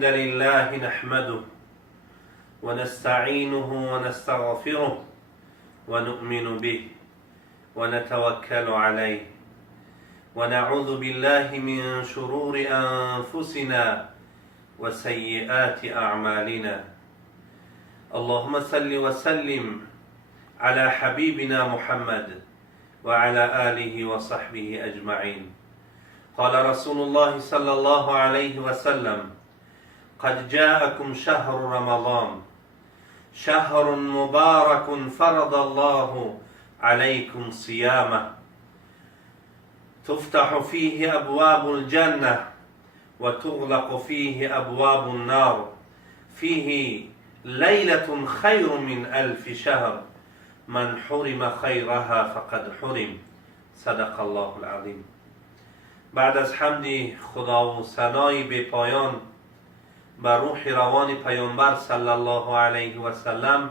الحمد لله نحمده ونستعينه ونستغفره ونؤمن به ونتوكل عليه ونعوذ بالله من شرور أنفسنا وسيئات أعمالنا. اللهم صل وسلم على حبيبنا محمد وعلى آله وصحبه أجمعين. قال رسول الله صلى الله عليه وسلم: قد جاءكم شهر رمضان شهر مبارك فرض الله عليكم صيامه تفتح فيه أبواب الجنة وتغلق فيه أبواب النار فيه ليلة خير من 1000 شهر من حرم خيرها فقد حرم. صدق الله العظیم. بعد از حمد خدا و ثنای به پایان بر روح روان پیامبر صلی الله علیه و سلم،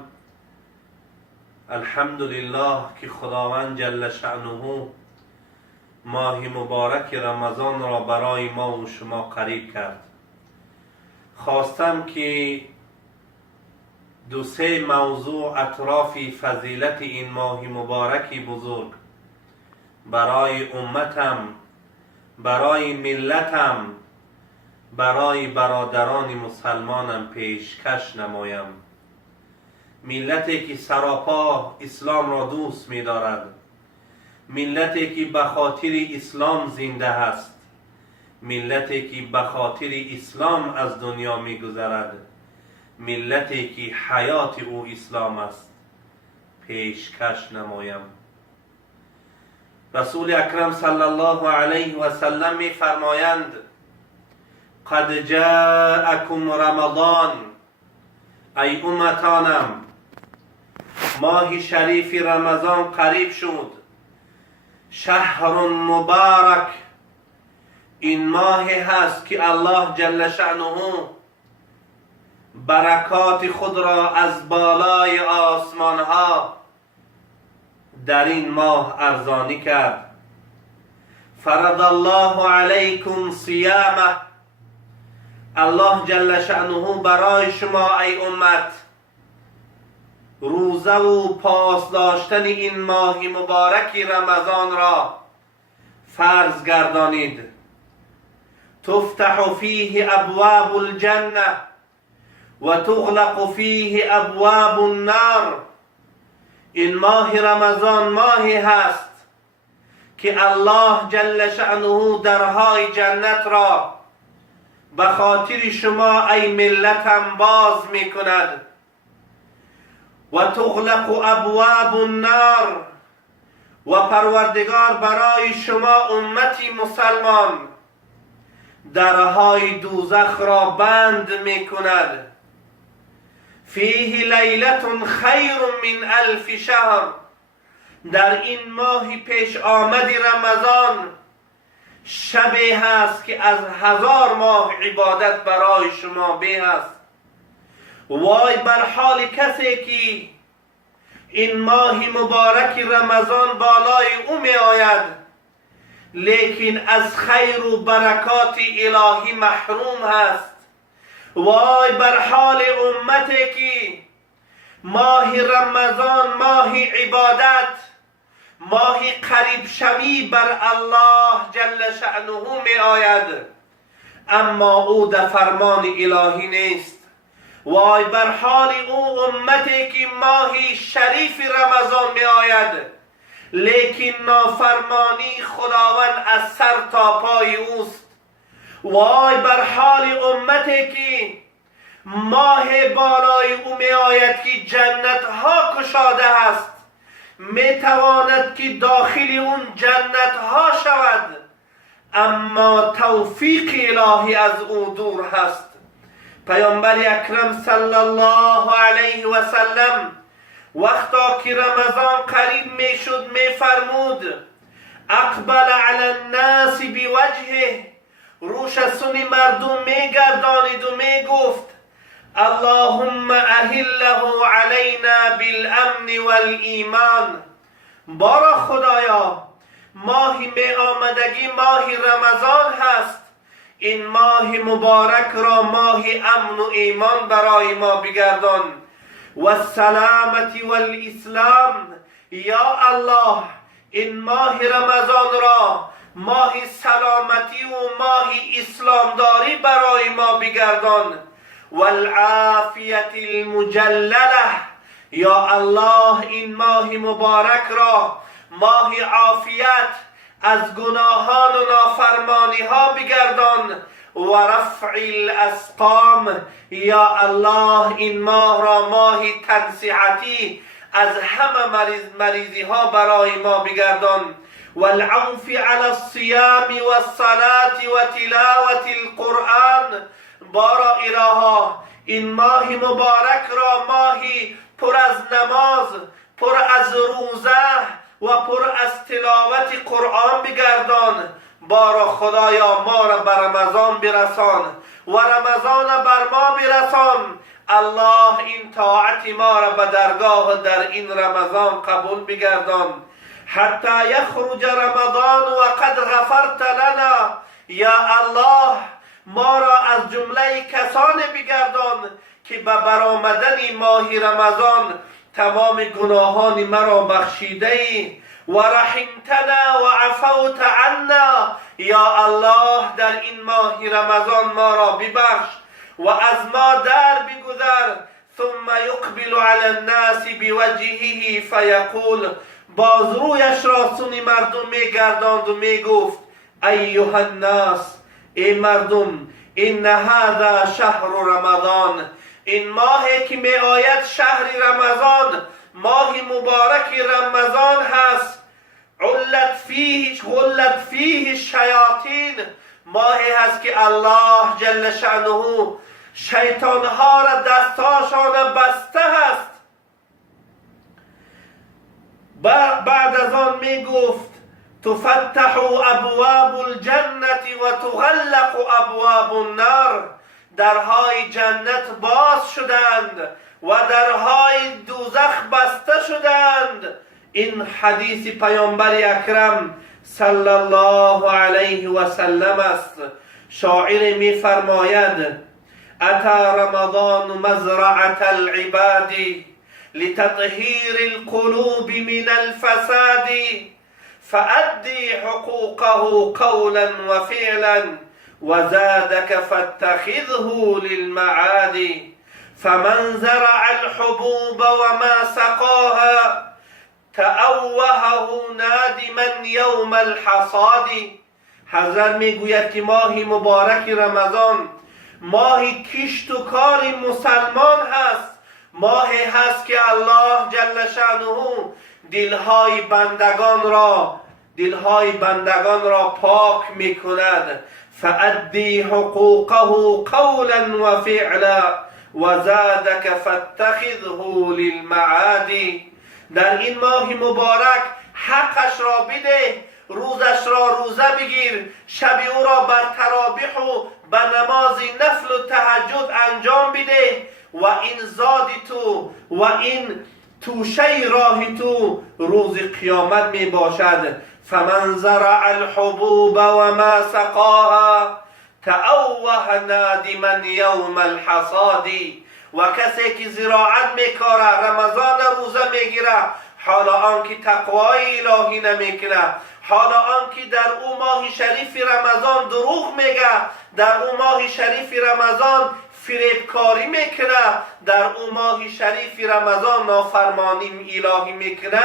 الحمدلله که خداوند جل شأنه ماه مبارک رمضان را برای ما و شما قریب کرد. خواستم که دو سه موضوع اطراف فضیلت این ماه مبارک بزرگ برای امتم، برای ملتم، برای برادران مسلمانم پیشکش نمایم. ملتی که سراپا اسلام را دوست می دارد، ملتی که به خاطر اسلام زنده است، ملتی که به خاطر اسلام از دنیا می گذرد، ملتی که حیات او اسلام است پیشکش نمایم. رسول اکرم صلی الله علیه و سلم می فرمایند: قد جاءکم رمضان، ای امتانم ماه شریف رمضان قریب شد. شهر مبارک، این ماهی هست که الله جل شأنه برکات خود را از بالای آسمان ها در این ماه ارزانی کرد. فرض الله علیکم صیامه، الله جل شأنه برای شما ای امت روزه و پاس داشتن این ماه مبارک رمضان را فرض گردانید. تفتح فیه ابواب الجنه و تغلق فیه ابواب النار. این ماه رمضان ماهی هست که الله جل شأنه درهای جنت را به خاطر شما ای ملتم باز می کند و تغلق ابواب النار، و پروردگار برای شما امتی مسلمان درهای دوزخ را بند می کند. فیه لیلة خیر من 1000 شهر، در این ماه پیش آمد رمضان شبی هست که از 1000 ماه عبادت برای شما به هست. وای بر حال کسی که این ماه مبارک رمضان بالای او می آید لیکن از خیر و برکات الهی محروم هست. وای بر حال امتی که ماه رمضان ماه عبادت، ماه قریب شوی بر الله جل شأنه می آید اما او در فرمان الهی نیست. وای بر حال او امتی که ماه شریف رمضان می آید لیکن نافرمانی خداوند از سر تا پای اوست. وای بر حال امتی که ماه بالای او می آید که جنت ها کشاده است، می تواند که داخل اون جنت ها شود اما توفیق الهی از او دور هست. پیامبر اکرم صلی الله علیه و سلم وقتا که رمضان قریب می شد می فرمود: اقبل علی الناس بوجهه، روش سوی مردم می گردانید و می گفت: اللهم اهله علینا بالامن والایمان. بارا خدایا ماهی می آمدگی ماه رمضان هست این ماه مبارک را ماه امن و ایمان برای ما بگردان و السلامت و الاسلام. یا الله این ماه رمضان را ماه سلامتی و ماه اسلامداری برای ما بگردان و العافیت المجلله. یا الله این ماه مبارک را ماه عافیت از گناهان و نافرمانی ها بگردان و رفع الاسقام. یا الله این ماه را ماه تنصیحتی از همه مریضی ها برای ما بگردان و العوف علی الصیام و الصلاة و تلاوت القرآن. بارا الها این ماه مبارک را ماهی پر از نماز، پر از روزه و پر از تلاوت قرآن بگردان. بارا خدایا ما را بر رمضان برسان و رمضان بر ما برسان. الله این طاعت ما را به درگاه در این رمضان قبول بگردان حتی یخرج رمضان و قد غفرت لنا. یا الله ما را از جمله کسانی بگردان که به برآمدن ماه رمضان تمام گناهان مرا بخشیده ای و رحمتنا و عفوت عنا. یا الله در این ماه رمضان ما را ببخش و از ما در بگذر. ثم یقبل علی الناس بوجهه فیقول، باز رویش را سوی مردم میگرداند و میگفت ایها الناس، ای مردم، این هذا شهر رمضان، این ماهی که می آید شهر رمضان، ماه مبارک رمضان هست. غلت فیه الشیاطین، ماهی هست که الله جل شأنه شیطانها را دستاشان بسته هست. بعد از آن می گفت تفتح ابواب الجنة و تغلق ابواب النار، درهای جنت باز شدند و درهای دوزخ بسته شدند. این حدیث پیامبر اکرم صلی الله علیه و سلم است. شاعر می فرماید اتی رمضان مزرعة العباد لتطهیر القلوب من الفساد، فأدي حقوقه قولا وفعلا وزادك فاتخذه للمعاد. فمن زرع الحبوب وما سقاها تأوهه نادما یوم الحصاد. حضرت میگوید که ماه مبارک رمضان ماه کشت و کار مسلمان هست، ماهی هست که الله جل شأنه دلهای بندگان را پاک میکند. فأدی حقوقه قولا و فعلا و زادک فاتخذه للمعاد. در این ماه مبارک حقش را بده، روزش را روزه بگیر، شب او را بر تراویح و به نماز نفل و تهجد انجام بده و این زاد تو و این توشه راه تو روز قیامت می باشد. فمن زرع الحبوب و ما سقاها تأوه نادما یوم الحصاد. و کسی که زراعت میکاره، رمضان روزه میگیره، حالا آنکه تقوای الهی نمیکنه، حالا آنکه در او ماه شریف رمضان دروغ میگه، در او ماه شریف رمضان فریبکاری میکنه، در او ماه شریف رمضان نافرمانی الهی میکنه،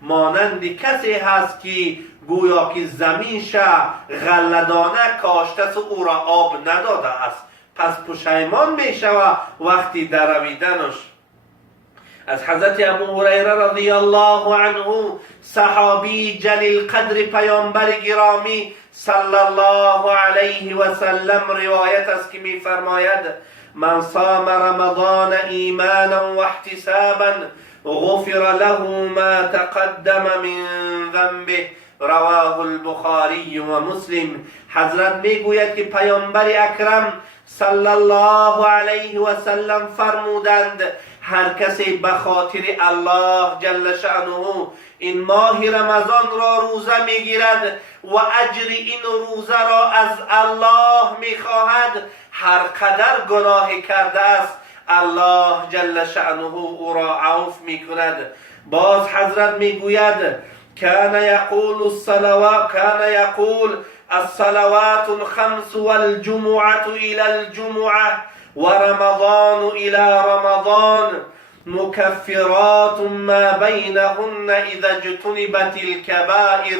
مانند کسی هست که گویا که زمینش غله‌دانه کاشته است و او را آب نداده است، پس پشیمان میشود وقتی درویدنش. از حضرت ابو هریره رضی الله عنه صحابی جلیل قدر پیامبر گرامی صلی الله علیه و سلم روایت است که می فرماید من صام رمضان ایمانا و احتسابا غفر له ما تقدم من ذنبه رواه البخاری و مسلم. حضرت میگوید که پیامبر اکرم صلی الله علیه و سلم فرمودند هر کسی به خاطر الله جل شأنه این ماه رمضان را روزه میگیرد و اجر این روزه را از الله میخواهد، هر قدر گناه کرده است الله جل شأنه او را عفو میکند. باز حضرت میگوید کان یقول الصلوات الخمس والجمعة إلى الجمعة ورمضان إلى رمضان مكفرات ما بينهن اذا اجتنبت الكبائر.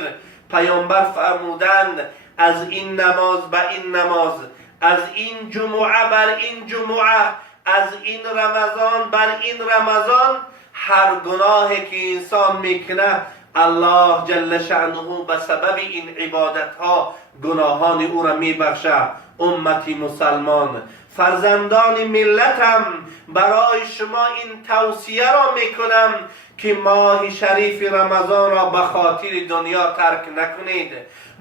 پیامبر فرمودند از این نماز به این نماز، از این جمعه بر این جمعه، از این رمضان بر این رمضان، هر گناهی که انسان میکنه الله جل شأنه به سبب این عبادت ها گناهان او را میبخشه. امتی مسلمان، فرزندان ملتم، برای شما این توصیه را میکنم که ماه شریف رمضان را به خاطر دنیا ترک نکنید.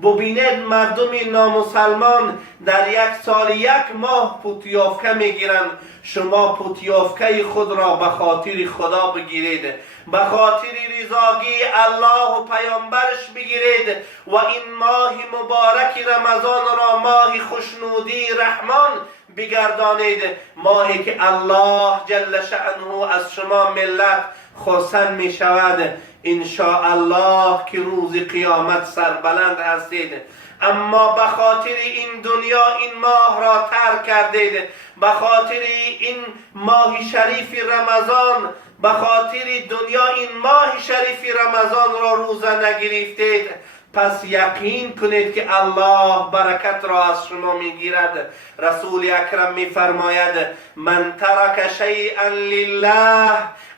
ببینید مردم نامسلمان در یک سال یک ماه پوتیافکه میگیرند، شما پوتیافکه خود را به خاطر خدا بگیرید، به خاطر رضاگی الله و پیامبرش بگیرید و این ماه مبارک رمضان را ماه خوشنودی رحمان بگردانید، ماهی که الله جل شأنه از شما ملت خرسند می شود ان شاء الله که روز قیامت سربلند هستید. اما به خاطر این دنیا این ماه را ترک کردید، به خاطر این ماه شریف رمضان، به خاطر دنیا این ماه شریف رمضان را روزه نگرفتید، پس یقین کنید که الله برکت را از شما میگیرد. رسول اکرم میفرماید من ترک شیئا لله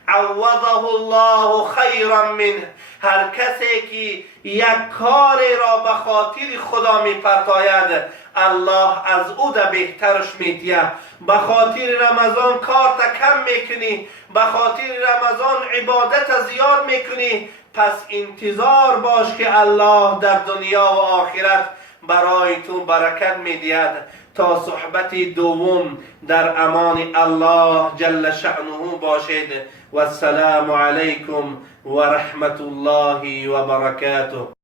عوضه الله خیرا منه. هر کسی که یک کار را به خاطر خدا میپرتاید الله از او ده بهترش میتیه. به خاطر رمضان کار تا کم میکنی، به خاطر رمضان عبادت زیاد میکنی، پس انتظار باش که الله در دنیا و آخرت برای تو برکت میدهد. تا صحبت دوم در امان الله جل شأنه باشید. و السلام علیکم و رحمت الله و برکاته.